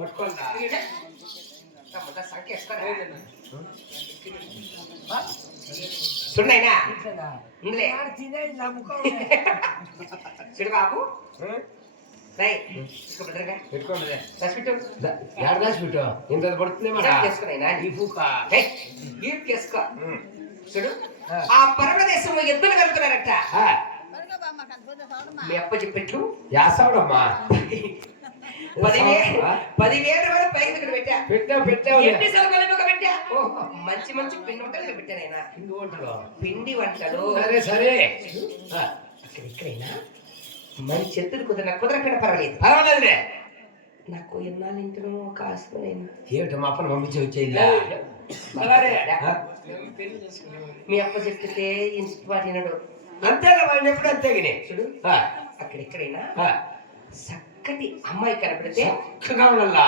పట్టుకోండి సంఖ్య చూడైనా చూడు బాబు పెట్టుకోండి ఇంత పడుతుంది చేసుకో చూడు ఆ పరమదేశం ఎద్దులు కలుగుతున్నారట మీ అప్ప చెప్పిట్లు యాసవడమ్మా 10,000 రూపాయలు పైకి పెట్టావు ఎన్ని సలకలు పెట్టా మంచి మంచి పిండి వంటలు పెట్టానైనా పిండి వంటలు సరే అక్కడ ఎక్కడైనా మంచి ఎత్తులు కుదరకపోయినా పర్వాలేదులే నాకు ఎన్నాళ్ళు ఇంటినో కాసుకునైనా ఏమిటి మా అప్పని పంపించి వచ్చేది మీ అప్ప చెప్తే ఇన్స్పాటినాడు అంతేనా వాళ్ళు ఎప్పుడు అంతేగానే చూడు అక్కడ ఎక్కడైనా చక్కటి అమ్మాయి కనపడితే చక్కగా ఉండాలా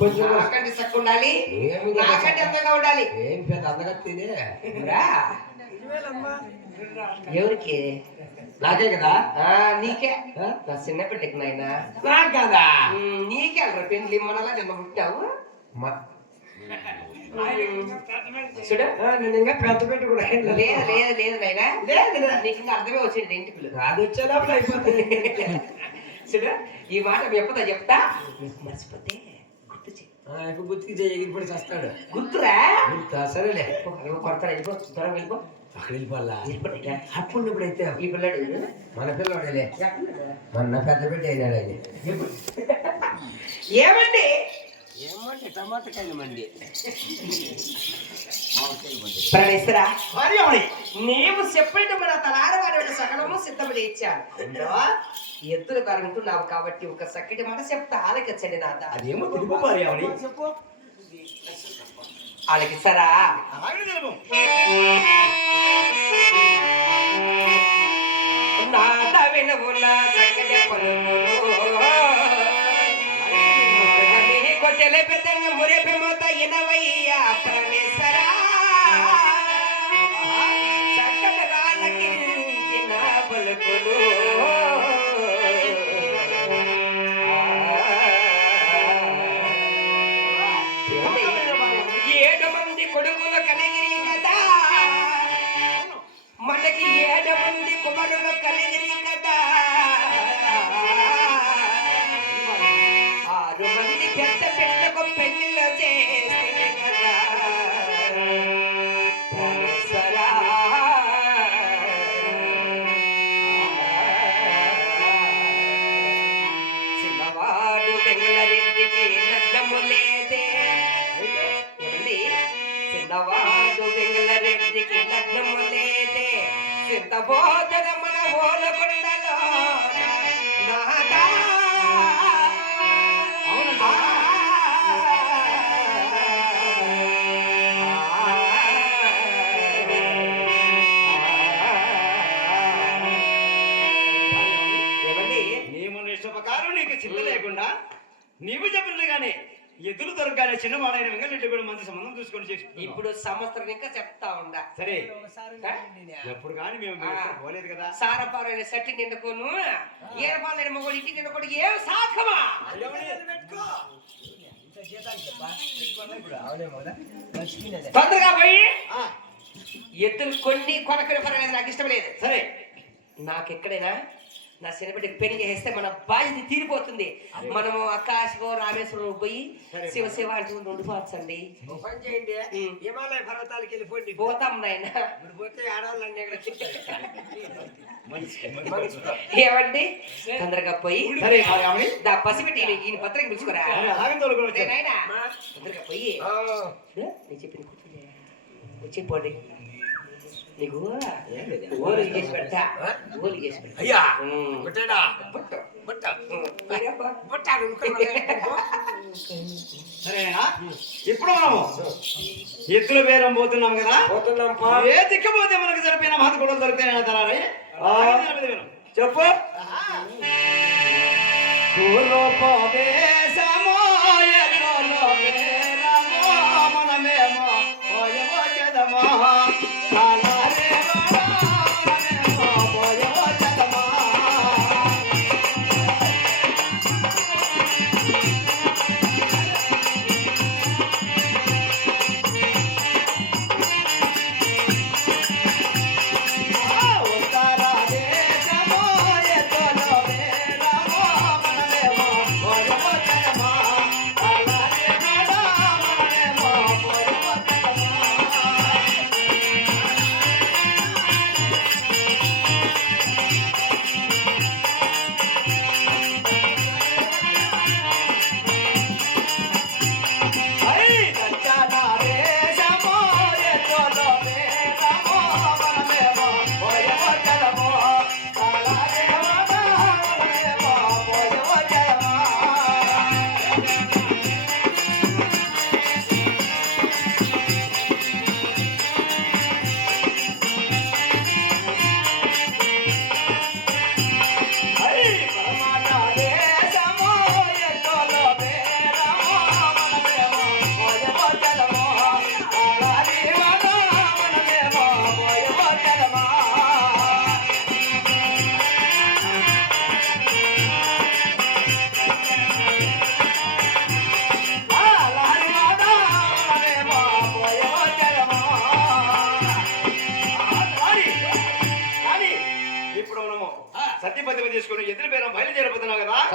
కొంచెం నాకంటే చక్క ఉండాలి నాకంటే అందంగా ఉండాలి ఏం పెద్ద అందగా తినే ఎవరికి నాకే కదా నీకే నా చిన్న బిడ్డకి నాయనా నాకు కదా నీకే అల్రా పెళ్లి మనలా నిన్న పుట్టావు చూడు నేను ఇంకా పెద్ద పెట్టి కూడా లేదు నాయనా లేదు నీకు ఇంకా అర్థమే వచ్చింది ఇంటికి అది వచ్చేలోపల అయిపోతుంది చూడు ఈ మాట చెప్పదా చెప్తా మర్చిపోతే గుర్తుకి ఎగిరిపడి చేస్తాడు గుర్తురా గుర్తా సరేలే కొడతారా వెళ్ళిపో దూరం వెళ్ళిపో అక్కడ వెళ్ళిపోవాలా అప్పుడు ఇప్పుడైతే ఈ పిల్లడు మన పిల్లవాడేలే మొన్న పెద్ద పెట్టి అయినాడు ఆయన ఏమండి టమాటకాయలు మండి పరమేశ్వరా నీవు చెప్పినట్టు మన తలారవాడి సకలము సిద్ధపడి ఇచ్చాను ఎద్దులు కలుగుతున్నావు కాబట్టి ఒక చక్కటి మాట చెప్తా ఆలకించండి నాద అదేమో చెప్పు ఆలకిస్తారా నాద వినవుల చక్కటి తెలిపెద్దంగా మురేపెమోత ఇనవయ్యా పరమేశ్వరా చక్కటి రాళ్ళకించిన పలుకులు కొడుకులు కలిగిరి కదా మనకి 7 మంది కుమారులు కలిగిరి కదా 6 మంది పెద్ద పెద్దకు పెళ్లిలో చేస్తే కదా చిన్నవాడు బెంగళరెడ్డికి లగ్గము లేదే చిన్నవాడు బెంగళరెడ్డికి లగ్నము లేదే సింతబోధన మన ఓలకొండలో నాదా ఏమండి నీవు నిష్టపకారం నీకు చింత లేకుండా నీవు చెప్పినట్టు గానీ ఎదురు దొరకగానే చిన్న మాడైన వెంకటరెడ్డి కూడా మంచి సంబంధం చూసుకొని ఇప్పుడు సంవత్సరం ఇంకా చెప్తా ఉండా సరే ఎప్పుడు కానీ మేము పోలేదు కదా సారపారైన సెట్ నిండుకోను ఏరపాలైన మగోడు ఇంటి నిండుకోడు ఏం సాధమా తొందరగా పోయి ఎద్దులు కొన్ని కొనకని పర్వాలేదు నాకు ఇష్టం లేదు సరే నాకెక్కడైనా నా చిన్నబిడ్డకి పెళ్లి చేస్తే మన బాధ్యత తీరిపోతుంది మనము ఆకాశం రామేశ్వరం పోయి శివ శివ అంటూ ఉండిపోవచ్చండి హిమాలయ పర్వతాలకి వెళ్ళిపోండి పోతాం నాయన పోతే ఆడవాళ్ళండి ఏమండి తొందరగా పోయి దా పసిపెట్టి ఈయన పత్రిక పిలుచుకోరా నాయనా తొందరగా పోయి నేను చెప్పిన కూర్చోలే వచ్చిపోండి నీకు ఓలు చేసి పెడతా ఓలు చేసి పెడతా అయ్యా సరేనా ఇప్పుడు మనము ఎత్తుల బేరం పోతున్నాం కదా ఏ దిక్కపోతే మనకు సరిపోయిన మాత కూడా దొరికితే తరారే చెప్పు మనమేమో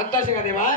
సంతోషంగా దేవా.